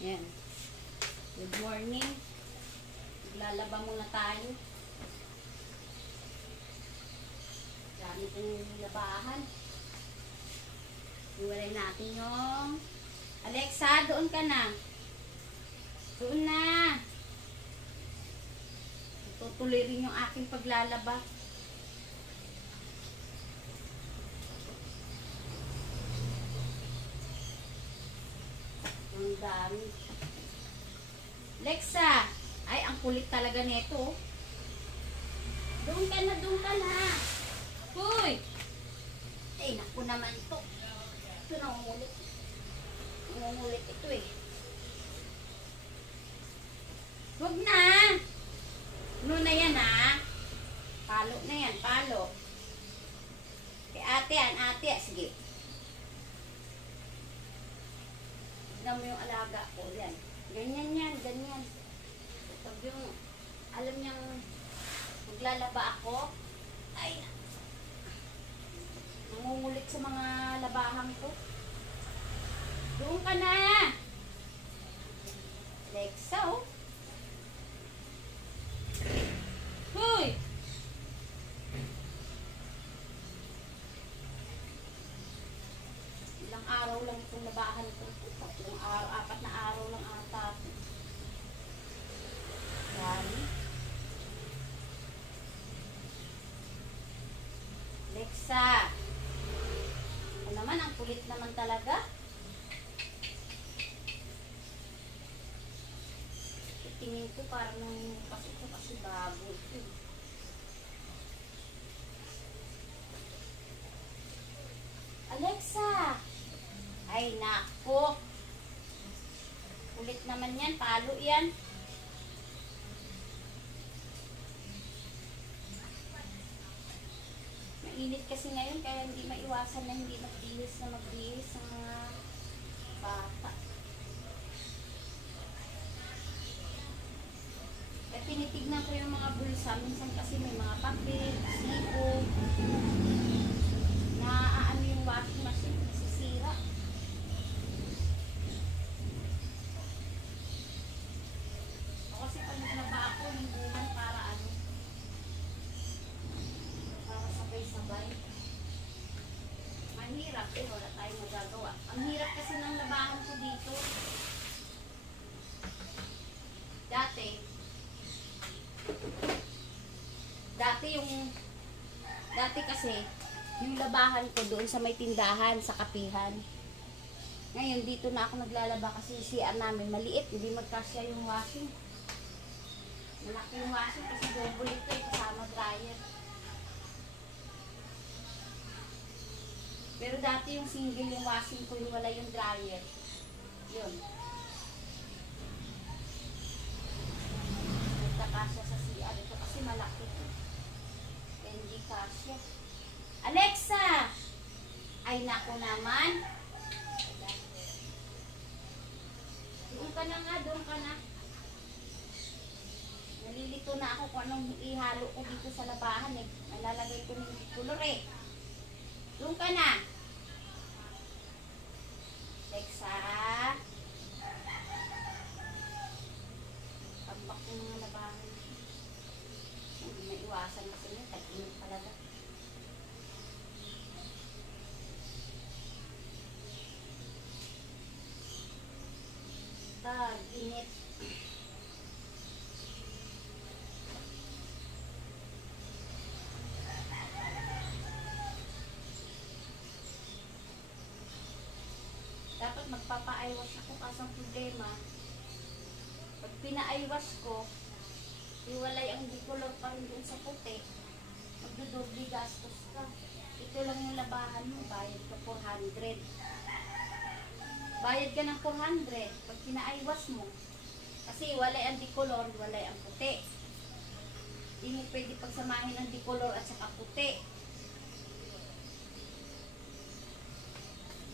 Yan. Good morning. Maglalaba muna tayo. Gamit yung labahan. Iwalay natin yung... Alexa, doon ka na. Doon na. Tutuloy rin yung aking paglalaba. Ang dami. Alexa, ay ang kulit talaga nito. Doon ka na, doon ka na. Hoy! Ay, naku naman ito. Ito nangungulit. Nangungulit ito eh. Huwag na! Ano na yan ha? Palo na yan, palo. Kay ate yan, ate. Sige. Tignan mo yung alaga ko. Yan. Ganyan yan, ganyan. Pag yung, alam niyang maglalaba ako, ay, nangungulit sa mga labahan ko. Doon ka na! Alexa, oh. Hoy! Ilang araw lang itong labahan ko. Apat na araw lang ata. Yan. Alexa! Ano naman, ang kulit naman talaga. Tingin ko parang kasi bago ito. Alexa! Ay, nako. Kulit naman yan. Palo yan. Mainit kasi ngayon kaya hindi maiwasan na hindi magbihis ng mga bata. At tinitignan ko yung mga bulsa. Minsan kasi may mga papel, sipo, na ano yung washing machine, nasisira. O kasi pag naglaba ako, lingguhan para ano, para sabay-sabay. Mahirap eh, wala tayong magagawa. Ang hirap kasi ng labahan ko dito. Dati kasi, yung labahan ko doon sa may tindahan, sa kapihan. Ngayon, dito na ako naglalaba kasi yung CR namin maliit, hindi magkasya yung washing. Malaki yung washing kasi double ito eh, kasama dryer. Pero dati yung single yung washing ko, yung wala yung dryer. Yun. Nagkakasya sa CR ito kasi malaki ito. Hindi kasya. Alexa! Ay nako naman. Doon ka na nga, doon ka na. Nalilito na ako kung anong ihalo ko dito sa labahan eh. Nalalagay ko ng color eh. Doon ka na. Alexa. Tambak ko mga labahan. Hindi maiwasan kasi yun. Tag-init talaga. Tag-init. Dapat magpapa-eyewash ako kasi ang problema. Pag pina-eyewash ko, iwalay ang dicolor pa rin dun sa puti. Magdudobli gastos ka. Ito lang yung labahan mo, bayad ka 400. Bayad ka ng 400 pag pina-eyewash mo. Kasi walay ang dicolor, walay ang puti. Hindi mo pwede pagsamahin ang dicolor at saka puti.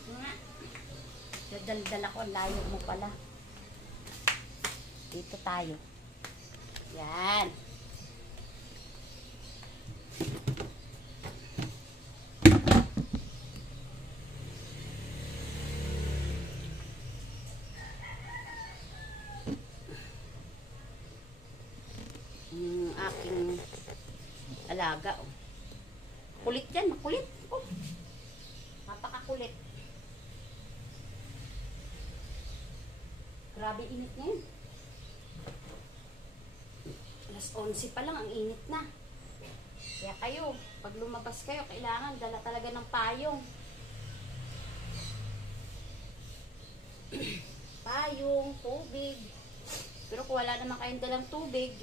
Nga. Dadaldal ako, layo mo pala. Dito tayo. Yan. alaga. Oh. Kulit yan, makulit. Oh. Napakakulit. Grabe init ngayon. Alas 11 pa lang, ang init na. Kaya kayo, pag lumabas kayo, kailangan dala talaga ng payong. Payong, tubig. Pero kung wala naman kayong dalang tubig,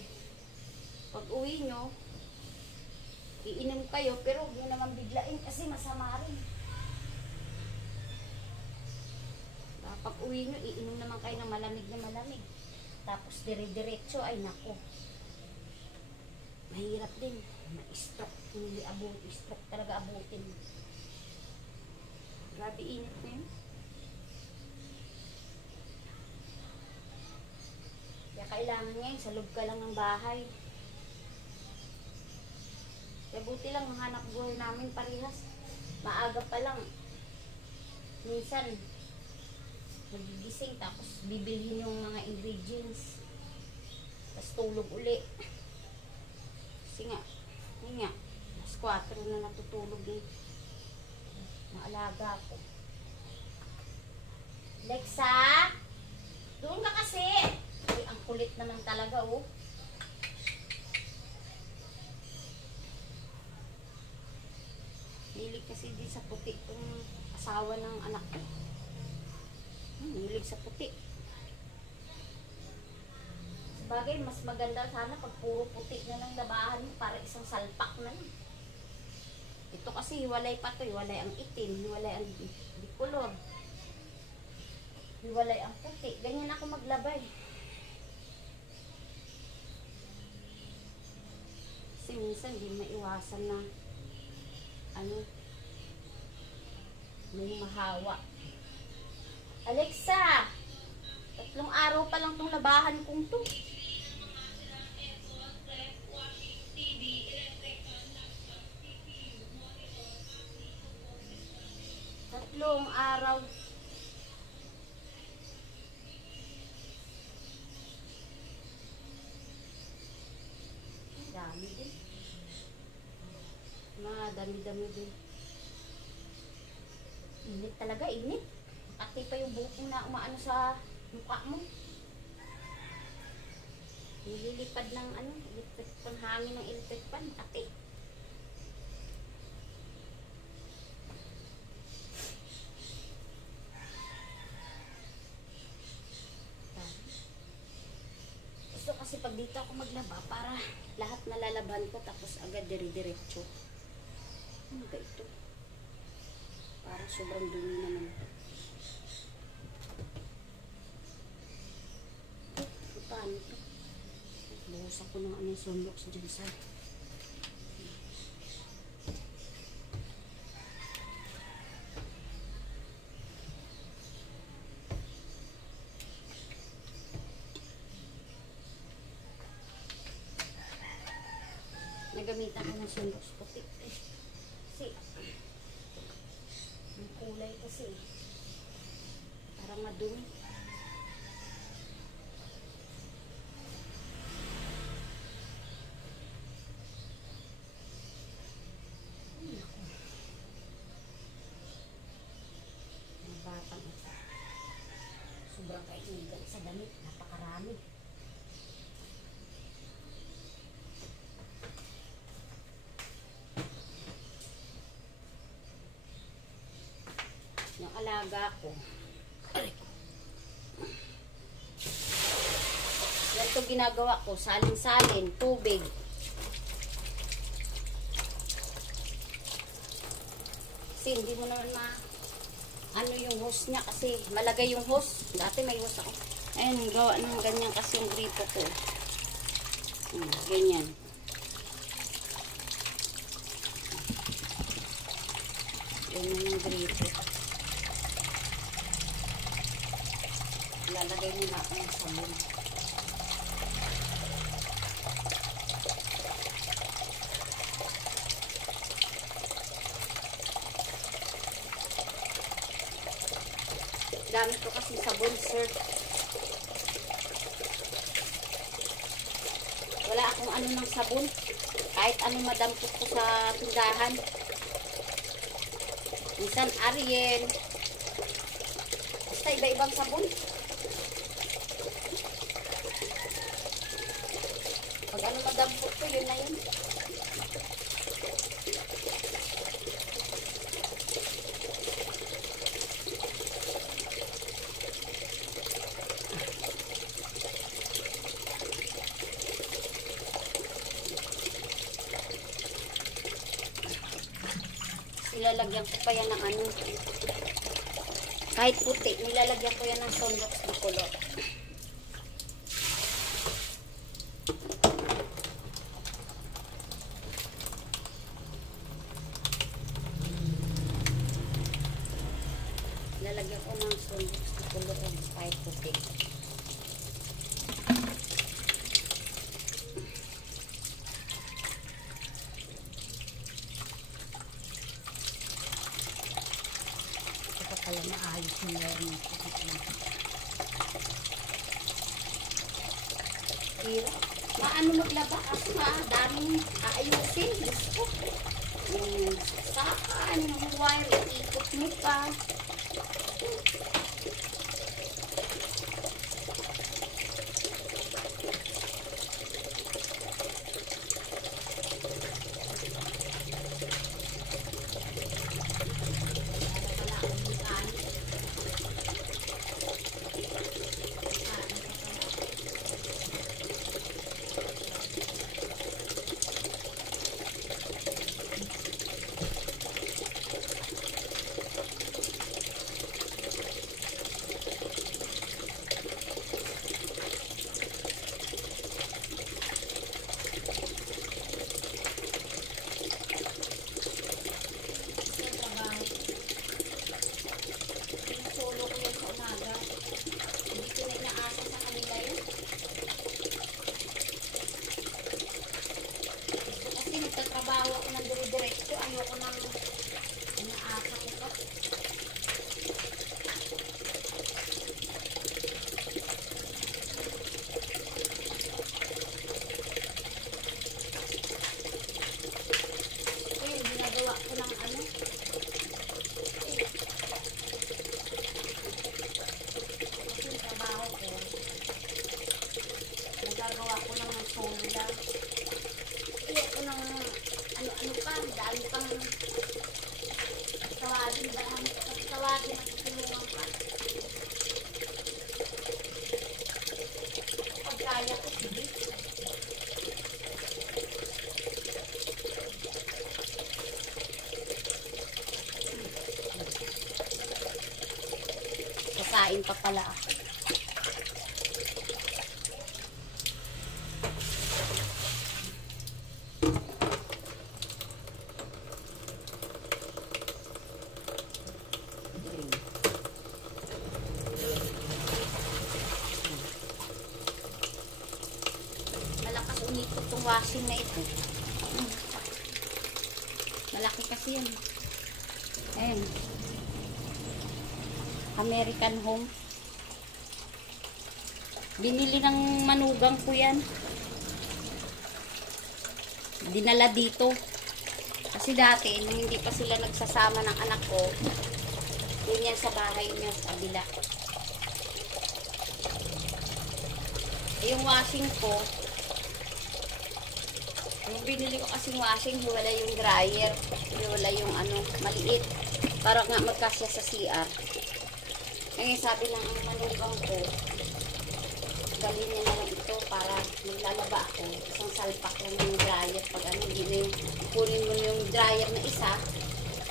pag uwi nyo, iinom kayo, pero huwag nyo naman biglain kasi masama rin. Pag uwi nyo, iinom naman kayo ng malamig na malamig. Tapos dire-diretso, ay nako. Mahirap din. Ma-stroke. Hindi abutin. Stroke talaga abutin. Grabe init na yun. Kaya kailangan ngayon, sa loob ka lang ng bahay. Kaya buti lang, ang hanap buhay namin parehas. Maaga pa lang. Minsan, magigising, tapos bibilhin yung mga ingredients. Tapos tulog uli. Kasi nga, yun nga, mas 4 na natutulog yung maalaga ko. Lexa! Doon ka kasi! Uy, ang kulit naman talaga, oh. Hilig kasi di sa puti itong asawa ng anak ko. Hilig sa puti. Sabagay, mas maganda sana pag puro puti na lang labahan mo para isang salpak na lang. Ito kasi hiwalay pa to, hiwalay ang itim, hiwalay ang bicolor, hiwalay ang puti. Ganyan ako maglabay. Kasi minsan di maiwasan na may mahawa. Alexa! 3 araw pa lang tong labahan kong to. Tatlong araw. Dami din. Dami-dami din. Init talaga, init. Ate pa yung buhok na umaano sa mukha mo. Nililipad ng electric pan, hangin ng electric pan, ate. Gusto kasi pag dito ako maglaba para lahat nalalaban ko tapos agad dire-diretso. Ano ba ito? Parang sobrang dumi naman ito. Paano ito? Buhos ako ng sunlocks dyan sa nagamitan ko ng sunlocks puti. Kasi yung kulay kasi parang madumi. Sobrang kainigan sa damit, napakarami. Yung alaga ko, yan ito ginagawa ko, salin-salin, tubig. Kasi hindi mo naman yung hose niya kasi malagay yung hose. Dati may hose ako. Ayun, gawa ng ganyan kasi yung gripo ko. Ganyan. Ganyan yung gripo. Lalagay mo na ako ng sabon. Gamit ko kasi sabon, sir. Wala akong ng sabon. Kahit ano madampot ko sa tindahan. Minsan Ariel. Basta iba-ibang sabon. Pag ano madampot ko, yun na yun. Nilalagyan ko pa yan ng ano. Kahit puti, nilalagyan ko yan ng Sonrox na kulot. Nilalagyan ko ng Sonrox na kulot kahit puti. Kaya maayos na meron ito. Maano maglaba kasi daming aayusin. Gusto. Yung sakan, yung wire, ikot mo pa. Nagtatrabaho ako ng dire-diretso. Ayoko nang inaasa ko pa. Ito yung ginagawa ko ng ano. Ito yung trabaho ko. Nagagawa ko lang ng solo lang. Ayoko nang ano-ano pa, dahil pang tawagin ba ang tawagin at tulungan pa. Pag kaya ko, sige. Kakain pa pala ako. Itong washing na ito. Malaki kasi yan. Ayan. American Home. Binili ng manugang ko yan. Dinala dito. Kasi dati, nung hindi pa sila nagsasama ng anak ko, yun yan sa bahay niya sa kabila. Yung washing ko, yung binili ko kasing washing, hiwala yung dryer, hiwala yung ano, maliit, para nga magkasya sa CR. Ngayon sabi ng manugang ko, galin niya na lang ito para maglalaba ako. Isang salpak lang yung dryer. Pag ano, hindi na yung, kunin mo yung dryer na isa,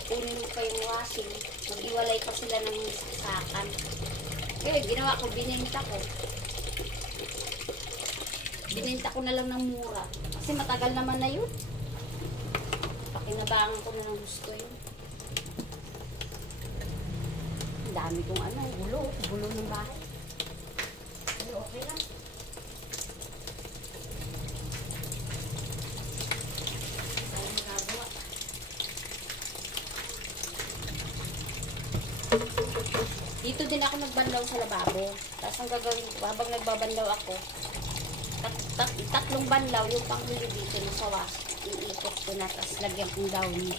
kunin mo pa yung washing, mag-iwalay pa sila ng saksakan. Kaya ginawa ko, bininta ko. Bininta ko na lang ng mura. Kasi matagal naman na yun. Pakinabangan ko na ng gusto yun. Ang dami kong ano, gulo ng bahay. Pero okay lang. Ay, magagawa. Dito din ako nagbanlaw sa lababo. Tapos ang gagawin ko, habang nagbabanlaw ako, tatlong banlaw yung panghuli dito na sa wash. Iikot ko na, tapos lagyan kong downy.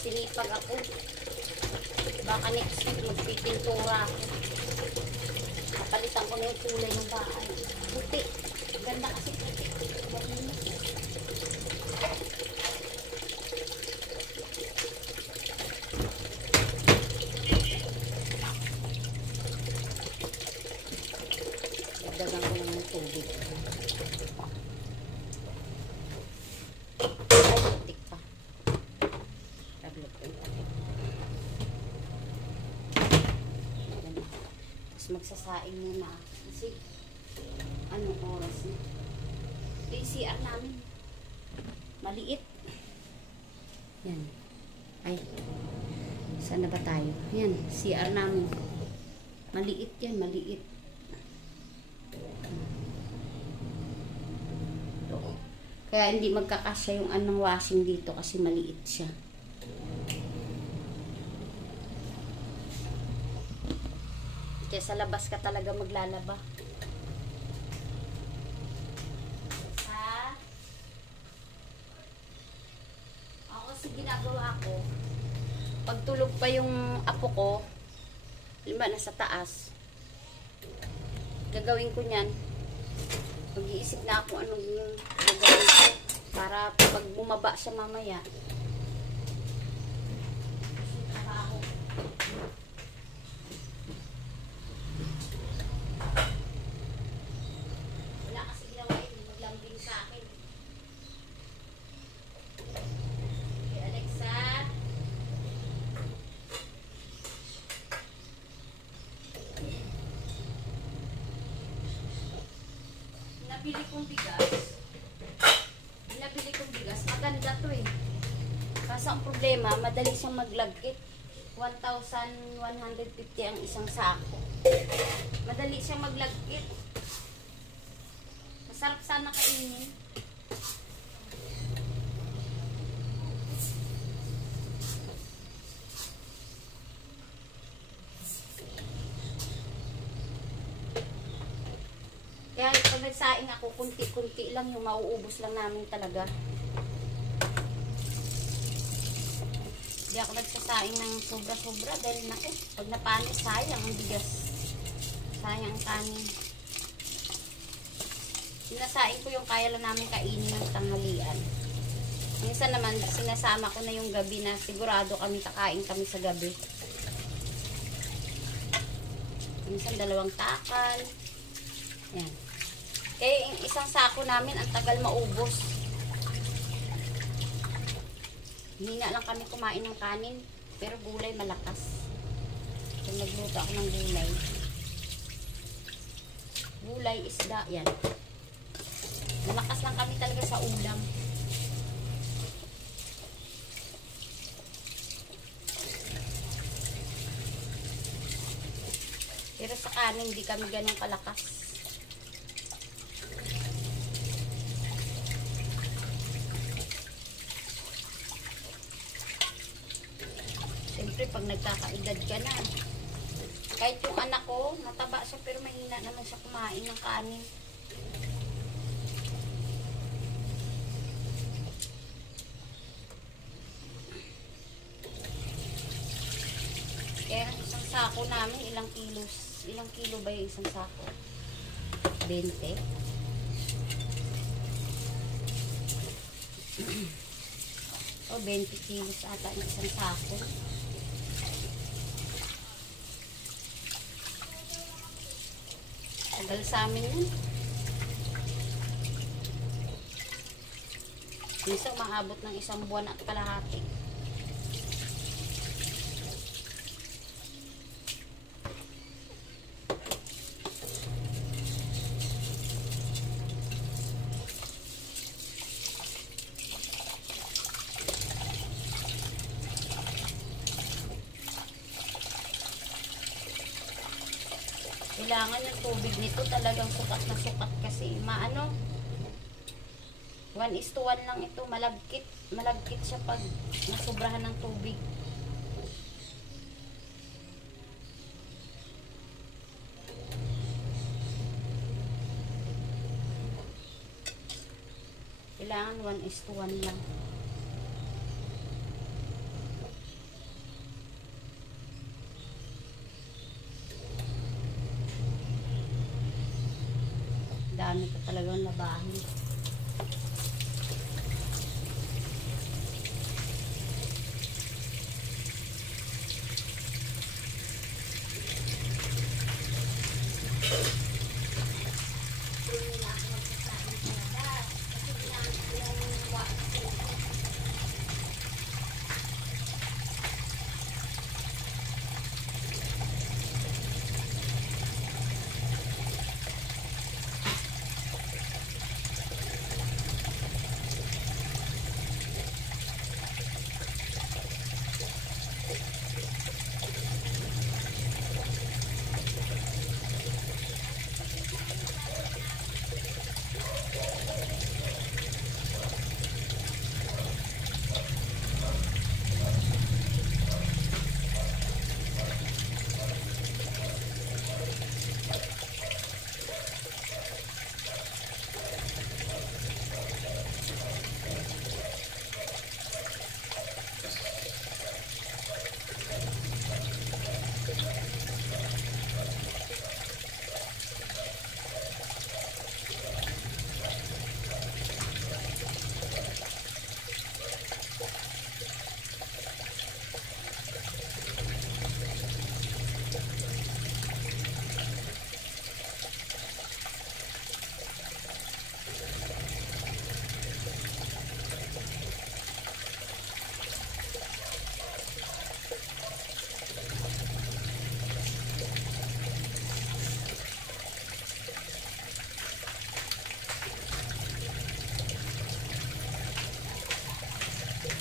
Sinipag ako. Baka next week magpipintura ako. Kapalitan ko na yung kulay ng bahay. Puti. Ganda kasi puti. Dagdagan ko ng tubig. Magsasaing muna kasi anong oras na ito yung CR namin maliit yan ay saan na ba tayo yan CR namin maliit yan maliit ito. Kaya hindi magkakasya yung anong washing dito kasi maliit siya. Kaya sa labas ka talaga maglalaba. Ako kasi ginagawa ko, pag tulog pa yung apo ko, lima nasa taas, gagawin ko niyan. Mag-iisip na ako anong gagawin ko para pag bumaba siya mamaya. Binabili kong bigas. Maganda to eh. Kaso ang problema, madali siyang maglagkit. 1,150 ang isang sako. Madali siyang maglagkit. Masarap sana kainin. Kaya pag nagsaing ako, kunti-kunti lang yung mauubos lang namin talaga. Hindi ako nagsasaing ng sobra-sobra dahil naku, pag napanis, sayang ang bigas. Sayang ang kanin. Sinasaing ko yung kaya lang namin kainin ng tanghalian. Minsan naman, sinasama ko na yung gabi na sigurado kami kakain kami sa gabi. Minsan 2 takal. Yan. Eh, isang sako namin, ang tagal maubos. Hina lang kami kumain ng kanin, pero gulay malakas. Kung nagluto ako ng gulay. Gulay, isda, yan. Malakas lang kami talaga sa ulam. Pero sa kanin, hindi kami ganun kalakas. Siyempre, pag nagkakaedad ka na, kahit yung anak ko, mataba siya, pero mahina naman siya kumain ng kanin. Kaya isang sako namin, ilang kilo ba yung isang sako? 20. O 20 kilos ata ng isang sako. Tagal sa amin yun. Minsan maabot ng 1 buwan at kalahati. Kailangan yung tubig nito talagang sukat na sukat kasi maano 1:1 lang ito, malagkit siya pag nasobrahan ng tubig. Kailangan 1:1 lang. Dami ko talagang labahin.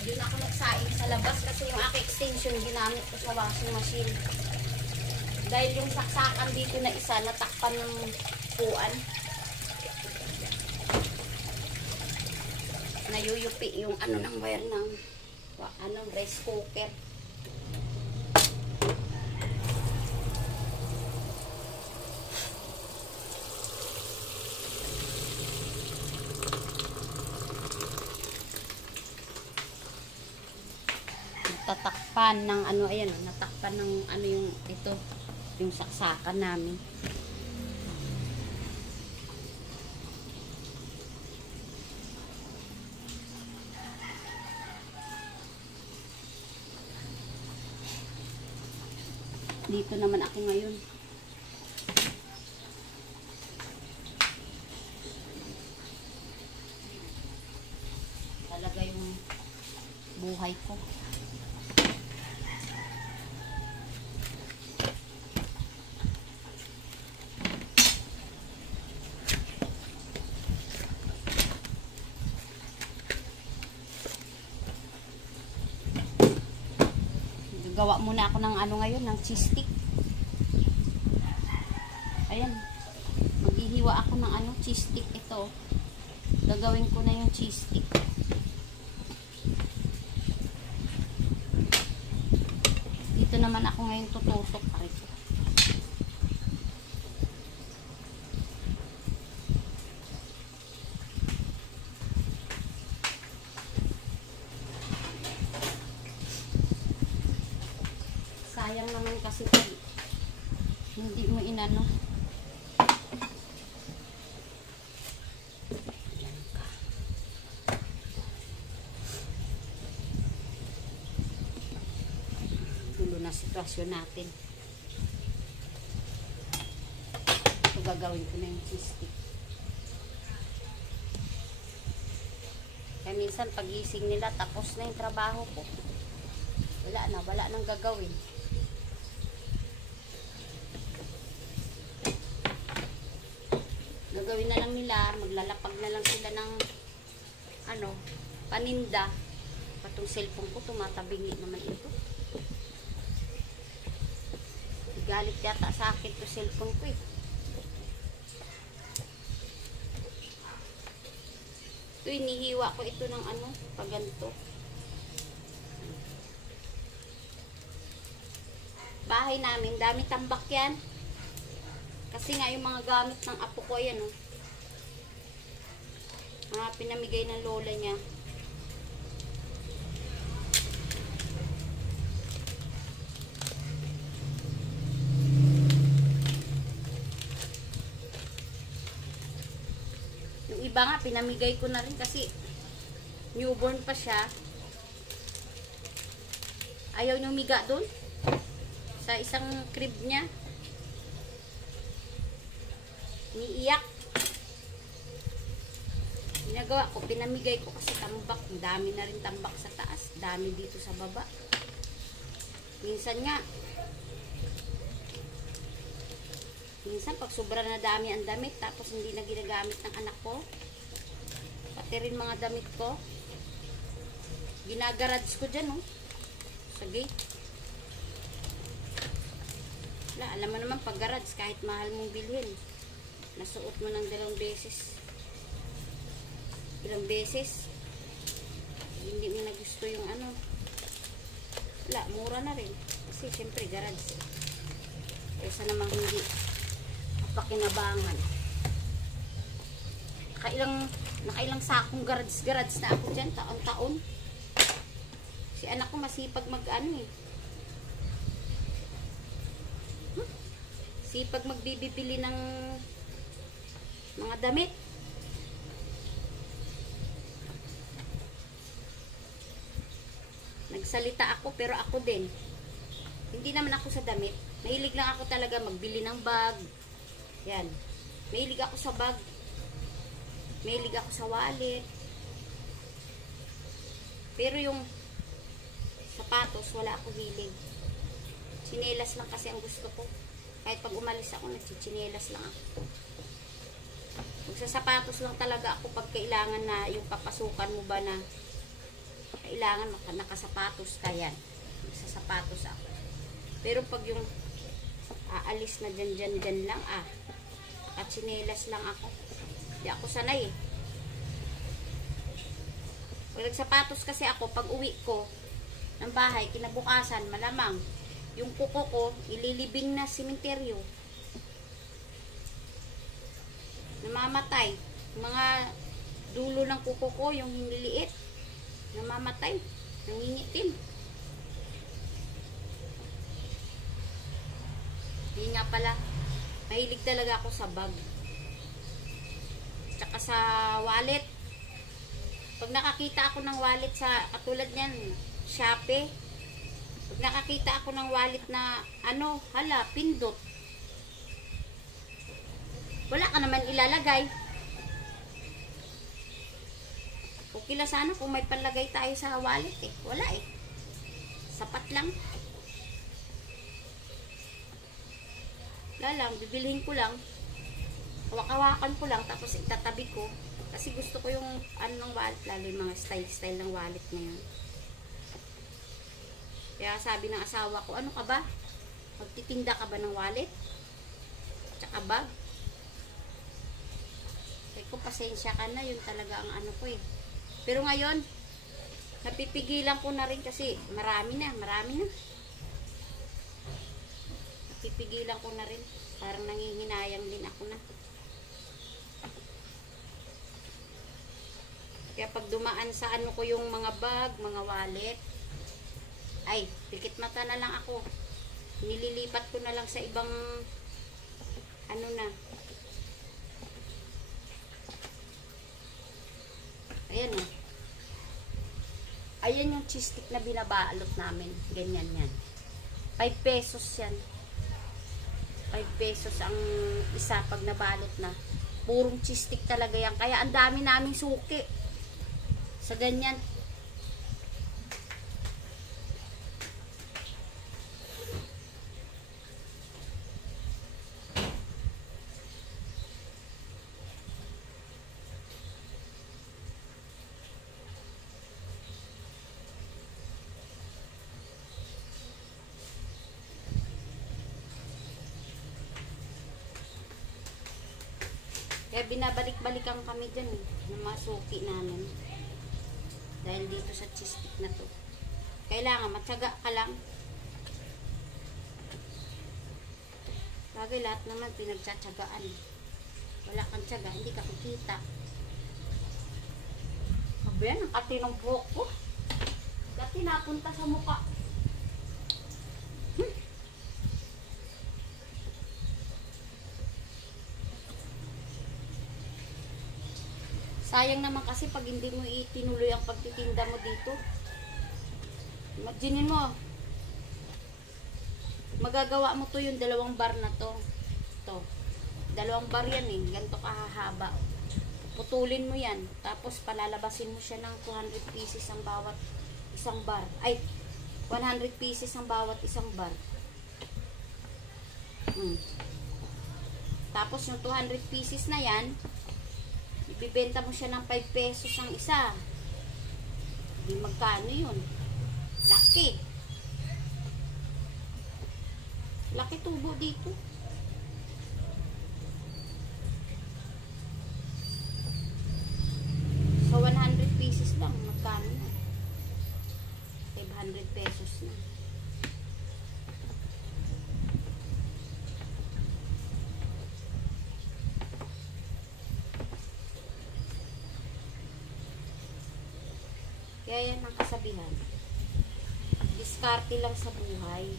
Doon ako nagsaing sa labas kasi yung aking extension ginamit ko sa washing machine. Dahil yung saksakan dito na isa natakpan ng puan. Nayuyupi yung ano ng wire ng rice cooker. Tatakpan ng ano, ayan, natakpan ng ano yung ito, yung saksakan namin. Dito naman ako ngayon. Talaga yung buhay ko. Gagawa muna ako ng ano ngayon, ng cheese stick. Ayan. Maghihiwa ako ng ano, cheese stick. Ito. Gagawin ko na yung cheese stick. Dito naman ako ngayon tutusok. Arito. Sayang naman kasi pag hindi mo inano. Dulo na sitwasyon natin. So, gagawin ko na yung cheese stick. Kaya minsan pagising nila tapos na yung trabaho ko. Wala nang gagawin. Gagawin na lang nila, maglalapag na lang sila ng ano, paninda. Patong cellphone ko, tumatabingi naman ito. Galit yata sa akin to cellphone ko eh. Ito, inihiwa ko ito ng ano, paganto. Bahay namin, dami tambak yan. Kasi nga yung mga gamit ng apo ko, yan oh. Mga pinamigay ng lola niya. Yung iba nga, pinamigay ko na rin kasi newborn pa siya. Ayaw niyong miga doon. Sa isang crib niya. Niiyak. Ginagawa ko, pinamigay ko kasi tambak. Dami na rin tambak sa taas. Dami dito sa baba. Minsan nga. Minsan pag sobra na dami ang damit, tapos hindi na ginagamit ng anak ko. Pati rin mga damit ko. Ginagarads ko dyan, oh. Sa gate. Alam mo naman pag garage, kahit mahal mong bilhin, nasuot mo ng ilang beses, hindi mo na gusto yung ano. Wala, mura na rin kasi syempre garage eh. Kaysa namang hindi mapakinabangan. Nakailang sakong garage na ako dyan, taon-taon. Si anak ko masipag mag-ano eh, sipag magbibili ng mga damit. Nagsalita ako pero ako din. Hindi naman ako sa damit. Mahilig lang ako talaga magbili ng bag. Yan. Mahilig ako sa bag. Mahilig ako sa wallet. Pero yung sapatos, wala ako hilig. Tsinelas lang kasi ang gusto ko. Kahit pag umalis ako, nagchichinelas lang ako. Magsasapatos lang talaga ako pag kailangan na yung papasukan mo ba na kailangan nakasapatos ka yan. Magsasapatos ako. Pero pag yung aalis na dyan lang, nakachinelas lang ako. Hindi ako sanay eh. Pag nagsapatos kasi ako, pag uwi ko ng bahay, kinabukasan, malamang yung kuko ko, ililibing na simenteryo. Namamatay. Mga dulo ng kuko ko, yung hiniliit, namamatay. Nangingitim. Hindi nga pala. Mahilig talaga ako sa bag. Tsaka sa wallet. Pag nakakita ako ng wallet sa, katulad niyan, Shopee, pag nakakita ako ng wallet na ano, hala, pindot. Wala ka naman ilalagay. Okay lang sana kung may palagay tayo sa wallet eh. Wala eh. Sapat lang. Wala lang, bibilhin ko lang. Hawak-hawakan ko lang, tapos itatabi ko. Kasi gusto ko yung ano ng wallet, lalo yung mga style ng wallet na yun. Kaya sabi ng asawa ko, ano ka ba? Magtitinda ka ba ng wallet? Tsaka bag? Kaya ko, pasensya ka na, yun talaga ang ano ko eh. Pero ngayon, napipigilan ko na rin kasi marami na. Napipigilan ko na rin. Parang nangihinayang din ako na. Kaya pag dumaan sa ano ko yung mga bag, mga wallet, ay, pikit mata na lang ako. Nililipat ko na lang sa ibang ano na. Ayan o. Ayan yung cheese stick na binabalot namin. Ganyan yan. 5 pesos yan. 5 pesos ang isa pag nabalot na. Purong cheese stick talaga yan. Kaya ang dami naming suki. Sa ganyan. Kaya binabalik-balikan kami dyan eh, ng mga suki namin. Dahil dito sa cheese stick na to. Kailangan matyaga ka lang. Bagay lahat naman pinagtsatsagaan. Wala kang tyaga, hindi ka kikita. Sabi yan, ang kati ng buhok ko. Dati napunta sa muka. Sayang naman kasi pag hindi mo itinuloy ang pagtitinda mo dito. Imaginin mo, magagawa mo to yung 2 bar na to. To. 2 bar yan eh. Ganito kahahaba. Putulin mo yan. Tapos palalabasin mo siya ng 200 pieces ang bawat isang bar. Ay, 100 pieces ang bawat isang bar. Tapos yung 200 pieces na yan, ibibenta mo siya ng 5 pesos ang isa. Hindi magkano yun? Laki. Laki tubo dito. So 100 pieces lang. Magkano na? 500 pesos na. Kaya yan ang kasabihan. Diskarte lang sa buhay.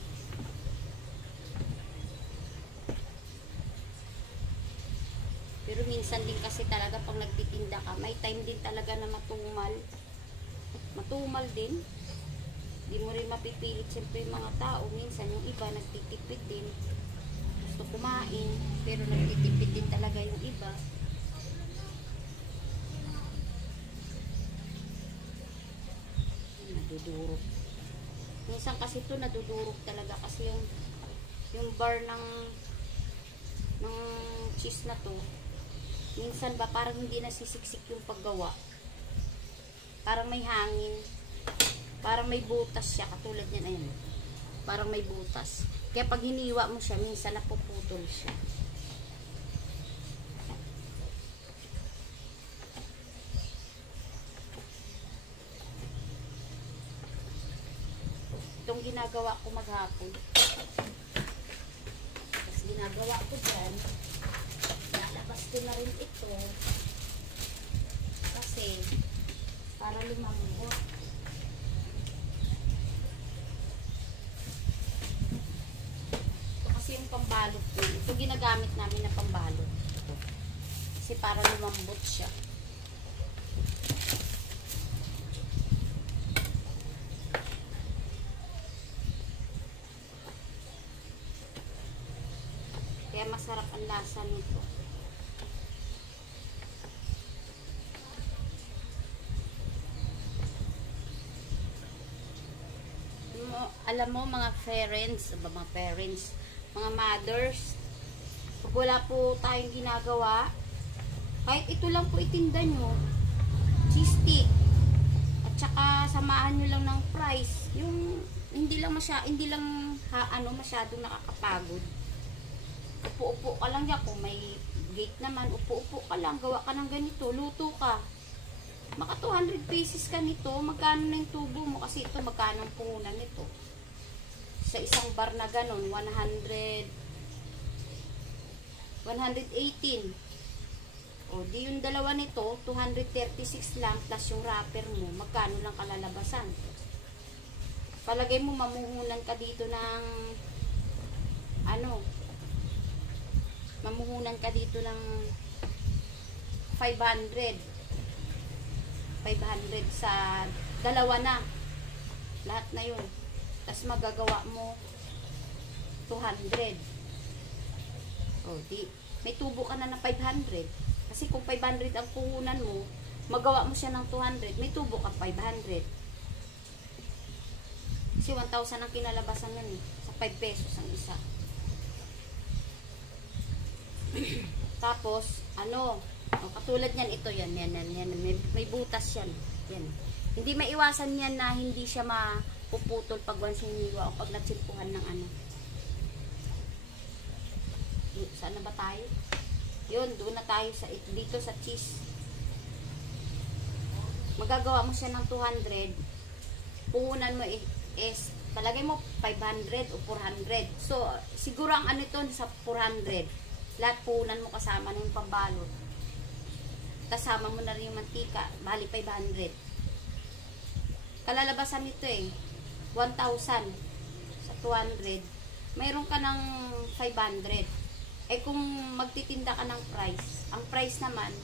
Pero minsan din kasi talaga pag nagtitinda ka, may time din talaga na matumal. Matumal din. Hindi mo rin mapipilit siyempre yung mga tao. Minsan yung iba nagtitipid din. Gusto kumain, pero nagtitipid din talaga yung iba. Nadudurog. Minsan kasi ito nadudurog talaga kasi yung bar ng cheese na to, minsan ba parang hindi nasisiksik yung paggawa. Parang may hangin. Parang may butas siya. Katulad yan, ayun. Parang may butas. Kaya pag hiniwa mo siya, minsan napuputol siya. Itong ginagawa ko maghapon. Tapos ginagawa ko dyan, lalabas ko na rin ito. Kasi, para lumambot. Ito kasi yung pambalot ko. Ito ginagamit namin na pambalot. Ito. Kasi para lumambot siya. Kaya masarap ang lasa nito. Alam mo mga parents, mga mothers, pag wala po tayong ginagawa, kahit ito lang po itinda nyo, cheese stick, at saka samahan nyo lang ng price, yung hindi lang masyadong nakakapagod. Upo-upo ka lang yan. Kung may gate naman, upo-upo ka lang, gawa ka ng ganito, luto ka. Maka 200 pieces ka nito, magkano na yung tubo mo? Kasi ito, magkano ang puhunan nito? Sa isang bar na ganon, 118. O, di yung dalawa nito, 236 lang, plus yung wrapper mo, magkano lang kalalabasan? Palagay mo, mamuhunan ka dito ng, mamuhunan ka dito ng 500 sa dalawa na. Lahat na yun. Tapos magagawa mo 200. O, di, may tubo ka na 500. Kasi kung 500 ang puhunan mo, magawa mo siya ng 200, may tubo ka 500. Kasi 1,000 ang kinalabasan nun eh. Sa 5 pesos ang isa. Tapos, katulad niyan, ito yan. May butas yan. Yan. Hindi maiwasan yan na hindi siya mapuputol pag once hiniwa o pag natsimpuhan ng Saan na ba tayo? Yun, doon na tayo dito sa cheese. Magagawa mo siya ng 200. Puhunan mo is palagay mo 500 o 400. So, siguro ang ito sa 400. Lahat puhunan mo kasama ng pambalot. Kasama mo na rin yung mantika. Bali 500. Kalalabasan nito 1,000 sa 200. Mayroon ka ng 500. Kung magtitinda ka ng price, ang price naman,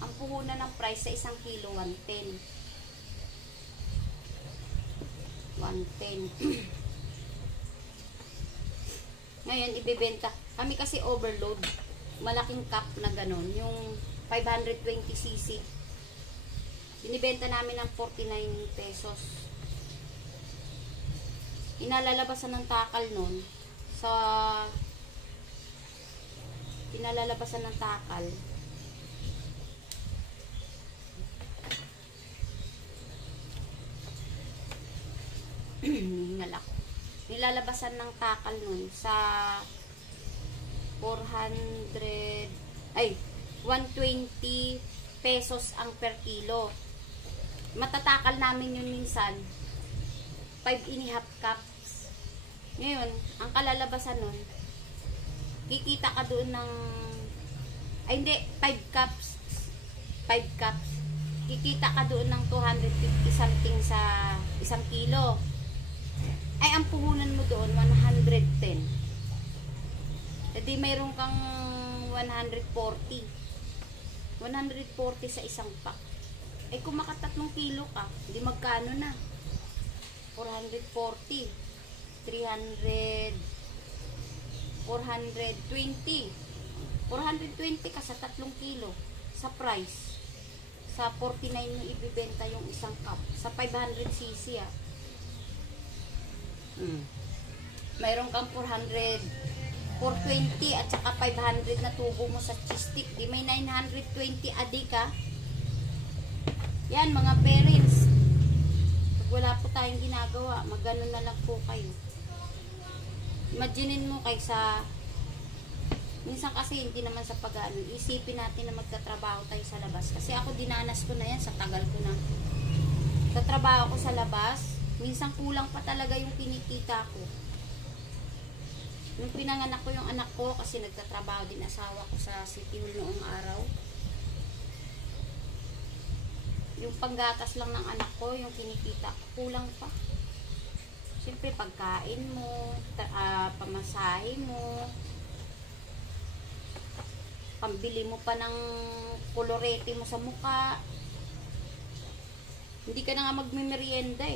ang puhunan ng price sa 1 kilo, 110. 110. Ngayon, ibebenta. Kami kasi overload. Malaking cup na ganun. Yung 520cc. Binibenta namin ng 49 pesos. Inalalabasan ng takal nun sa pinalalabasan ng takal hingal ako. Nilalabasan ng takal nun sa 120 pesos ang per kilo. Matatakal namin yun minsan 5.5 cups. Ngayon, ang kalalabasan nun, kikita ka doon ng 5 cups. 5 cups. Kikita ka doon ng 250 something sa 1 kilo. Ang puhunan mo doon 110. Edi mayroon kang 140. 140 sa isang pack. Kung makatatlong kilo ka, hindi magkano na? 440. 300 420 ka sa 3 kilo sa price. Sa 49 yung ibibenta yung isang cup. Sa 500cc mayroon kang 420 at saka 500 na tubo mo sa cheese stick. Di may 920 adi ka. Yan mga parents. Pag wala po tayong ginagawa, magano na lang po kayo. Imaginin mo kaysa minsan kasi hindi naman sa pag-ano, isipin natin na magtatrabaho tayo sa labas. Kasi ako dinanas ko na yan sa tagal ko na tatrabaho ko sa labas. Minsan kulang pa talaga yung kinikita ko. Nung pinanganak ko yung anak ko, kasi nagtatrabaho din asawa ko sa City Hall noong araw. Yung panggatas lang ng anak ko, yung kinikita ko, kulang pa. Siyempre, pagkain mo, pamasahe mo, pambili mo pa ng kolorete mo sa mukha. Hindi ka na nga magmimerienda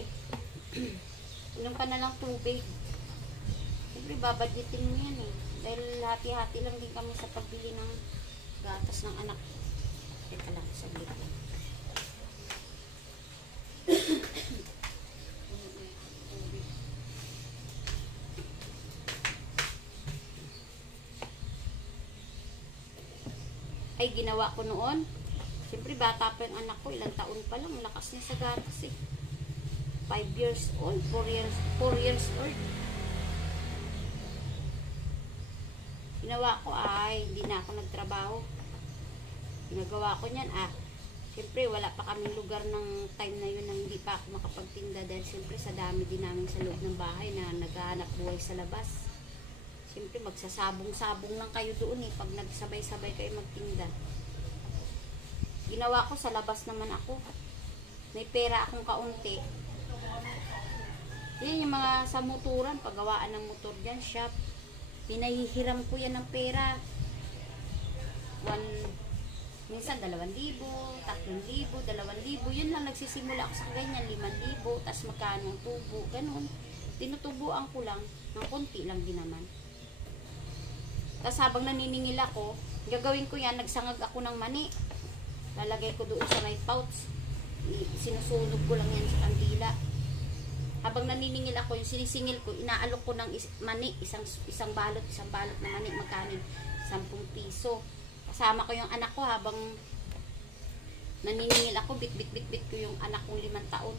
Inom ka na lang tubig. Siyempre, babadgetin mo yan Dahil hati-hati lang din kami sa pagbili ng gatas ng anak. Teka lang, saglit lang. Ginawa ko noon. Siyempre, bata pa yung anak ko. Ilang taon pa lang. Lakas niya sa gatas 5 years old, 4 years old. Ginawa ko ay hindi na ako nagtrabaho. Ginagawa ko niyan siyempre wala pa kaming lugar ng time na yun na hindi pa ako makapagtinda dahil siyempre sa dami din namin sa loob ng bahay na naghahanap buhay sa labas. Siyempre magsasabong-sabong lang kayo doon pag nagsabay-sabay kayo magtinda. Ginawa ko sa labas naman ako. May pera akong kaunti. Yan yung mga sa motoran, paggawaan ng motor dyan, shop. Pinahihiram ko yan ng pera. Minsan 2,000, 3,000, 2,000. Yun lang nagsisimula ako sa ganyan, 5,000. Tapos magkano ang tubo, ganun. Tinutubuan ko lang, ng konti lang din naman. Tapos habang naniningil ako, gagawin ko yan, nagsangag ako ng mani. Lalagay ko doon sa may pouch. Sinusunog ko lang yan sa kandila. Habang naniningil ako, yung sinisingil ko, inaalok ko ng mani, isang balot na mani, magkano? 10 piso. Kasama ko yung anak ko habang naniningil ako, bit ko yung anak kong 5 taon.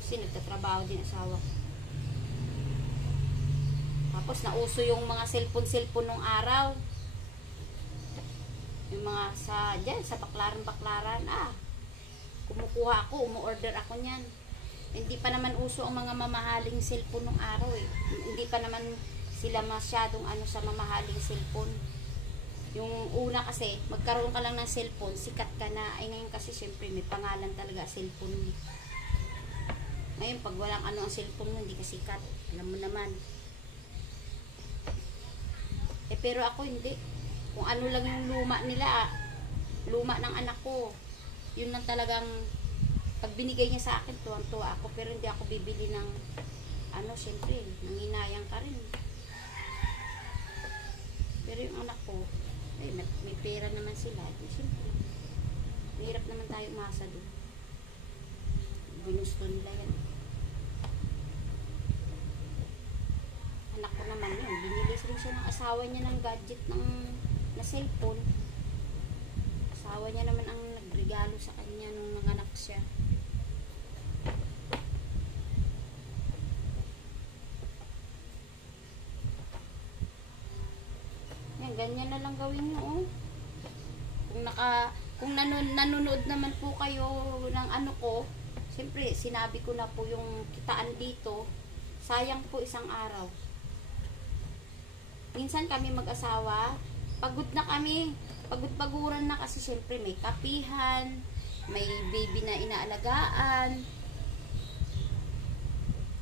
Kasi nagtatrabaho din asawa ko. Tapos nauso yung mga cellphone nung araw. Yung mga dyan, sa baklaran. Kumukuha ako, umu-order ako niyan. Hindi pa naman uso ang mga mamahaling cellphone nung araw Hindi pa naman sila masyadong sa mamahaling cellphone. Yung una kasi, magkaroon ka lang ng cellphone, sikat ka na. Ay ngayon kasi syempre may pangalan talaga cellphone mo. Ngayon pag walang ang cellphone mo, hindi ka sikat. Alam mo naman. Pero ako hindi. Kung ano lang yung luma nila, luma ng anak ko, yun lang talagang pag binigay niya sa akin, tuwang-tuwa ako. Pero hindi ako bibili ng syempre, nanginayang ka rin. Pero yung anak ko, may pera naman sila. Siyempre, mahirap naman tayo umasa doon. Ginusto nila yan. Anak ko naman yun, binili rin siya ng asawa niya ng gadget na cellphone. Asawa niya naman ang nagregalo sa kanya nung nanganak siya. Yan, ganyan na lang gawin nyo kung nanonood naman po kayo ng ko, siyempre sinabi ko na po yung kitaan dito, sayang po isang araw. Minsan kami mag-asawa, pagod na kami, pagod-paguran na kasi syempre may kapihan, may baby na inaalagaan.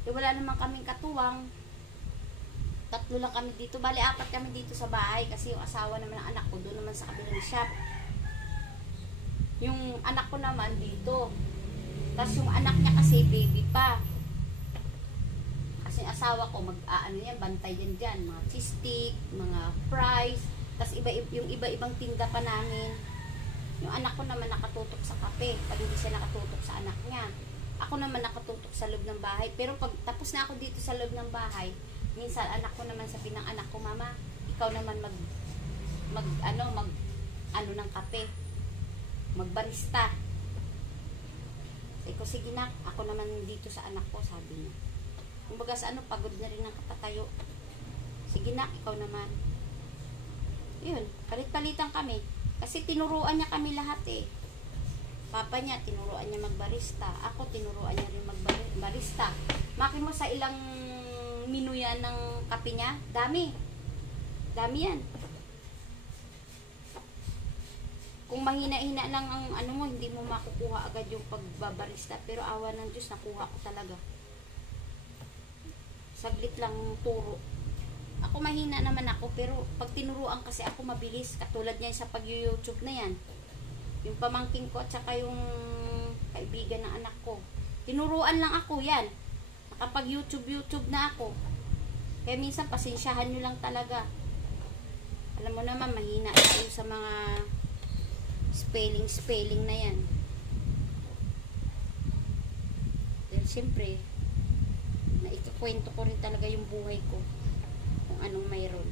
Wala naman kaming katuwang. 3 lang kami dito, bali 4 kami dito sa bahay kasi yung asawa naman ng anak ko doon naman sa kabilang shop. Yung anak ko naman dito. Tapos yung anak niya kasi baby pa. Kasi asawa ko bantay yan dyan, mga cheese stick, mga fries, tapos yung iba-ibang tinda pa namin. Yung anak ko naman nakatutok sa kape, pag hindi siya nakatutok sa anak niya. Ako naman nakatutok sa loob ng bahay, pero pag tapos na ako dito sa loob ng bahay, minsan anak ko naman sabi ng anak ko, mama, ikaw naman mag ng kape, magbarista. Sabi ko, sige na, ako naman dito sa anak ko, sabi niya. Kumbaga sa pagod na rin ang katatayo. Sige na, ikaw naman. Yun, palit-palitan kami. Kasi tinuruan niya kami lahat Papa niya, tinuruan niya magbarista. Ako, tinuruan niya rin magbarista. Maki mo sa ilang menu yan ng kape niya. Dami. Dami yan. Kung mahina-hina lang ang mo, hindi mo makukuha agad yung pagbabarista. Pero awa ng Diyos, nakuha ko talaga. Saglit lang turo. Ako mahina naman ako, pero pag tinuruan kasi ako mabilis. Katulad niyan sa pag-YouTube na yan. Yung pamangking ko at saka yung kaibigan ng anak ko. Tinuruan lang ako yan. Nakapag-YouTube na ako. Kaya minsan pasensyahan nyo lang talaga. Alam mo naman, mahina tayo sa mga spelling na yan. Dahil siyempre, naikukwento ko rin talaga yung buhay ko. Kung anong mayroon.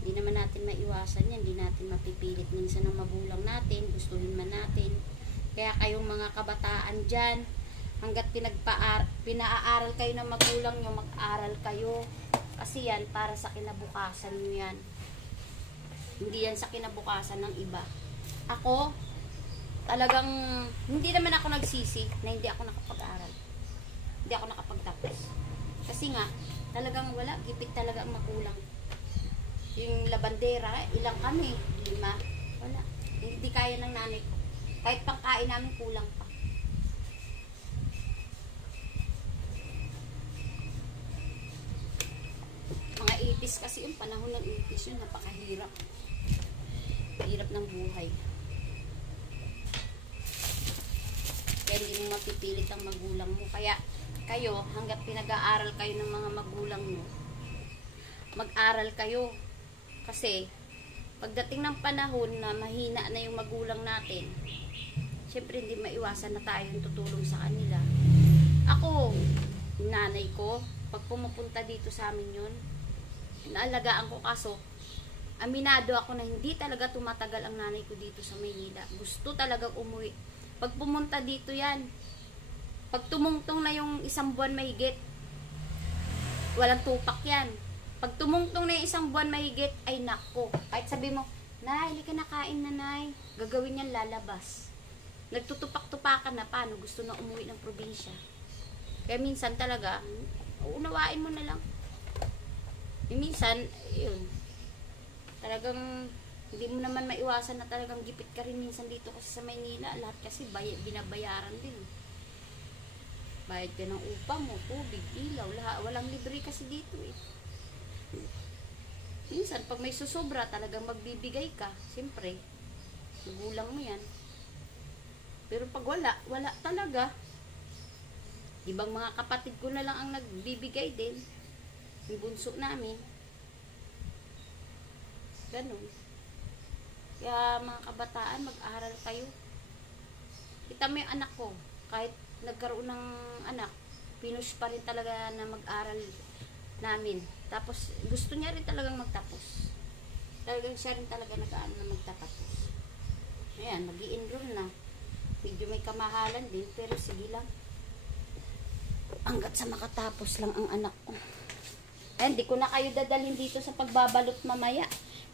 Hindi naman natin maiwasan yan. Hindi natin mapipilit minsan ng magulang natin. Gustuhin man natin. Kaya kayong mga kabataan dyan, hanggat pinaaral kayo ng magulang nyo, mag-aral kayo. Kasi yan, para sa kinabukasan nyo yan. Hindi yan sa kinabukasan ng iba. Ako, talagang, hindi naman ako nagsisi na hindi ako nakapag-aral. Hindi ako nakapagtapos. Kasi nga, talagang wala, gipit talaga ang magulang. Yung labandera, ilang kami? 5. Wala. Hindi kaya ng nanay ko. Kahit pangkain namin, kulang pa. Mga 80s kasi yung panahon ng 80s yun, napakahirap. Hirap ng buhay. Kaya hindi mo mapipilit ang magulang mo. Kaya kayo, hanggat pinag-aaral kayo ng mga magulang mo, mag-aral kayo. Kasi, pagdating ng panahon na mahina na yung magulang natin, syempre hindi maiwasan na tayong tutulong sa kanila. Ako, nanay ko, pag pumupunta dito sa amin yun, naalagaan ko, kaso aminado ako na hindi talaga tumatagal ang nanay ko dito sa Maynila. Gusto talagang umuwi. Pag pumunta dito yan, pag tumungtong na yung 1 buwan mahigit, walang tupak yan. Pag tumungtong na yung 1 buwan mahigit, ay nako. Kahit sabi mo, Nay, hindi ka nakain na, Nay. Gagawin niyan, lalabas. Nagtutupak-tupakan na, paano gusto na umuwi ng probinsya. Kaya minsan talaga, unawain mo na lang. Minsan, yun, talagang hindi mo naman maiwasan na talagang gipit ka rin minsan dito kasi sa Maynila. Lahat kasi binabayaran din. Bayad ka ng upa mo, tubig, ilaw, lahat. Walang libre kasi dito eh. Minsan, pag may susobra, talagang magbibigay ka. Siyempre, magulang mo yan. Pero pag wala, wala talaga. Ibang mga kapatid ko na lang ang nagbibigay din. Yung bunso namin. Ganun. Kaya mga kabataan, mag-aral kayo. Kita mo yung anak ko. Kahit nagkaroon ng anak, pinush pa rin talaga na mag-aral namin. Tapos, gusto niya rin talagang magtapos. Talagang siya rin talaga nag-aano na magtatapos. Ayan, mag-i-enroll na. Medyo may kamahalan din, pero sige lang. Hanggat sa makatapos lang ang anak ko. Ayan, di ko na kayo dadalhin dito sa pagbabalot mamaya.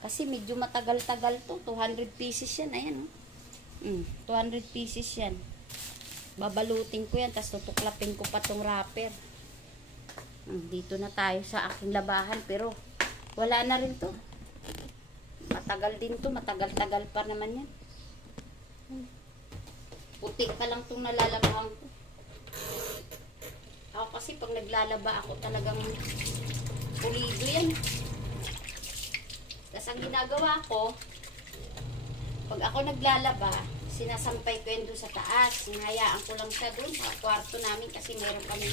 Kasi medyo matagal-tagal to. 200 pieces yan. Ayan, oh. 200 pieces yan. Babalutin ko yan, tapos tutuklapin ko pa tong wrapper. Dito na tayo sa aking labahan, pero wala na rin to. Matagal din to, matagal-tagal pa naman yan. Puti pa lang tong nalalabahan ko. Ako kasi pag naglalaba ako talagang pulido yan. Tapos ang ginagawa ko, pag ako naglalaba, sinasampay ko yan doon sa taas. Hinayaan ko lang siya doon sa kwarto namin kasi meron kami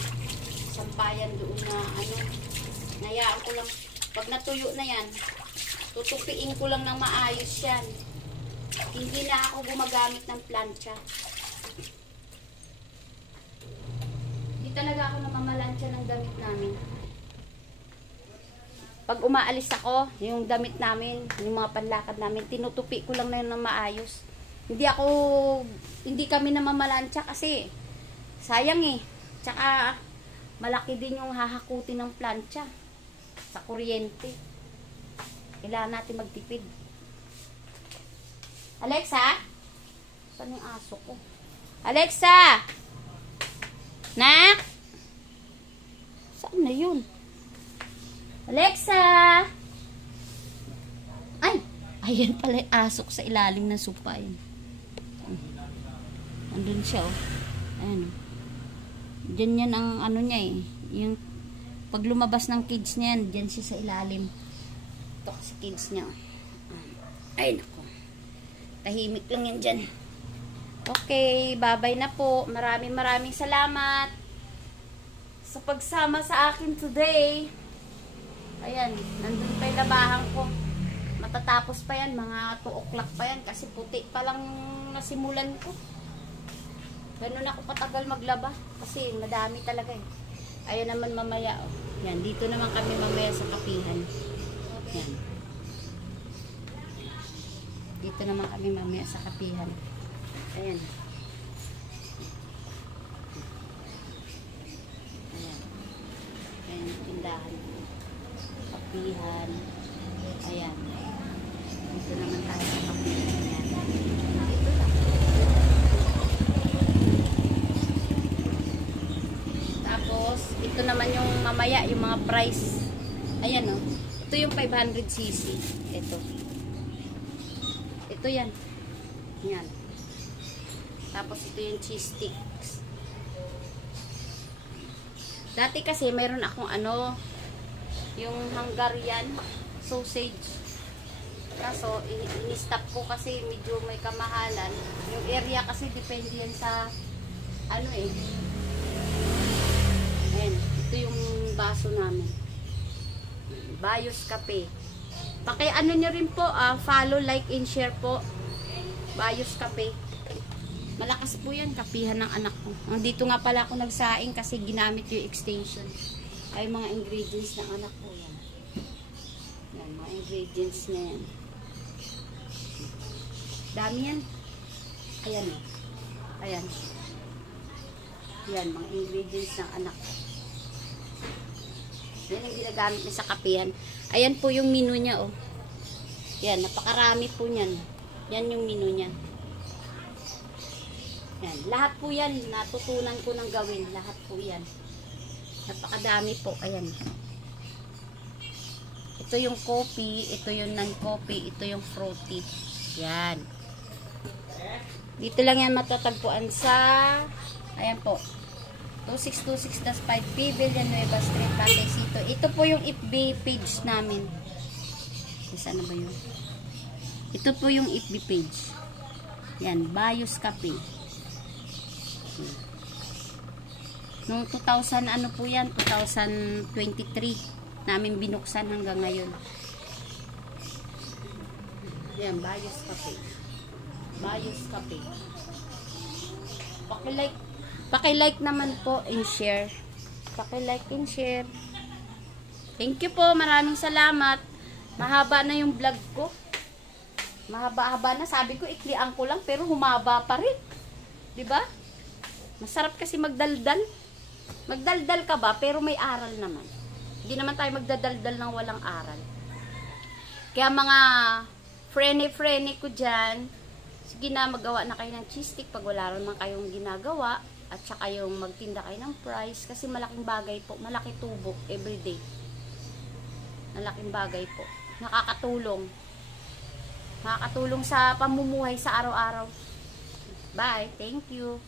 sampayan doon na ano. Hinayaan ko lang. Pag natuyo na yan, tutupiin ko lang ng maayos yan. Hindi na ako gumagamit ng plancha. Hindi talaga ako namamalansya ng damit namin. Pag umaalis ako, yung damit namin, yung mga panlakad namin, tinutupi ko lang na yun ng maayos. Hindi kami namamalansya kasi sayang eh. Tsaka malaki din yung hahakutin ng plancha sa kuryente. Kailangan natin magtipid. Alexa? Saan yung aso ko? Alexa! Nak? Saan na yun? Alexa! Ay! Ayan pala yung aso ko sa ilalim ng sopa. Andun siya, oh. Ayan. Diyan yan ang ano niya eh. Yung pag lumabas ng cage niya yan, diyan siya sa ilalim. Ito kasi cage niya. Ay, naku. Tahimik lang yan dyan. Okay, bye-bye na po. Maraming salamat sa pagsama sa akin today. Ayan, nandun pa yung labahan ko. Matatapos pa yan, mga 2 o'clock pa yan kasi puti pa lang nasimulan ko. Ganun ako katagal maglaba kasi madami talaga eh. Ayun naman mamaya, oh. Yan, dito naman kami mamaya sa kapihan. Yan. Dito naman kami mamaya sa kapihan. Ayan. tindahan. Kapihan. Ayan. Dito naman tayo sa kapihan. Ayan. Dito lang. Tapos, ito naman yung mamaya, yung mga price. Ayan o. Ito yung 500cc. Ito. Ito yan. Yan. Tapos ito yung cheese sticks. Dati kasi meron akong ano, yung Hungarian sausage. Kaso, in-stop ko kasi medyo may kamahalan. Yung area kasi depende yan sa ano eh. Ayan. Ito yung baso namin. Bayos Kape. Paki-ano nyo rin po, follow, like, and share po. Bayos Kape. Malakas po yan, kapihan ng anak ko. Dito nga pala ako nagsaing kasi ginamit yung extension. Ay mga ingredients ng anak ko yan. Yan, mga ingredients niya yan. Dami yan. Ayan. Ayan. Yan, mga ingredients ng anak ko. Yan yung ginagamit niya sa kapihan. Ayan po yung menu niya, oh. Yan, napakarami po niyan. Yan yung menu niya. Yan, lahat po yan, natutunan ko ng gawin. Lahat po yan. Napakadami po, ayan. Ito yung coffee, ito yung non-coffee, ito yung fruity. Yan. Dito lang yan matatagpuan sa, ayan po, 2626-5 P. Villanueva Street, Pasay City. Ito po yung FB page namin. Saan na ba yun? Ito po yung FB page. Yan, Bayos Kape. Noong 2000, ano po yan? 2023 namin binuksan hanggang ngayon. Yan, Bayos Kape. Bayos Kape. Paki-like naman po and share. Paki-like and share. Thank you po. Maraming salamat. Mahaba na yung vlog ko. Mahaba-haba na. Sabi ko, iklian ko lang pero humaba pa rin. 'Di ba? Masarap kasi magdaldal. Magdaldal ka ba pero may aral naman. Hindi naman tayo magdadaldal ng walang aral. Kaya mga frene ko dyan, sige na, magawa na kayo ng cheese stick pag wala naman kayong ginagawa. At saka yung magtinda kayo ng price. Kasi malaking bagay po. Malaki tubo everyday. Malaking bagay po. Nakakatulong. Nakakatulong sa pamumuhay sa araw-araw. Bye. Thank you.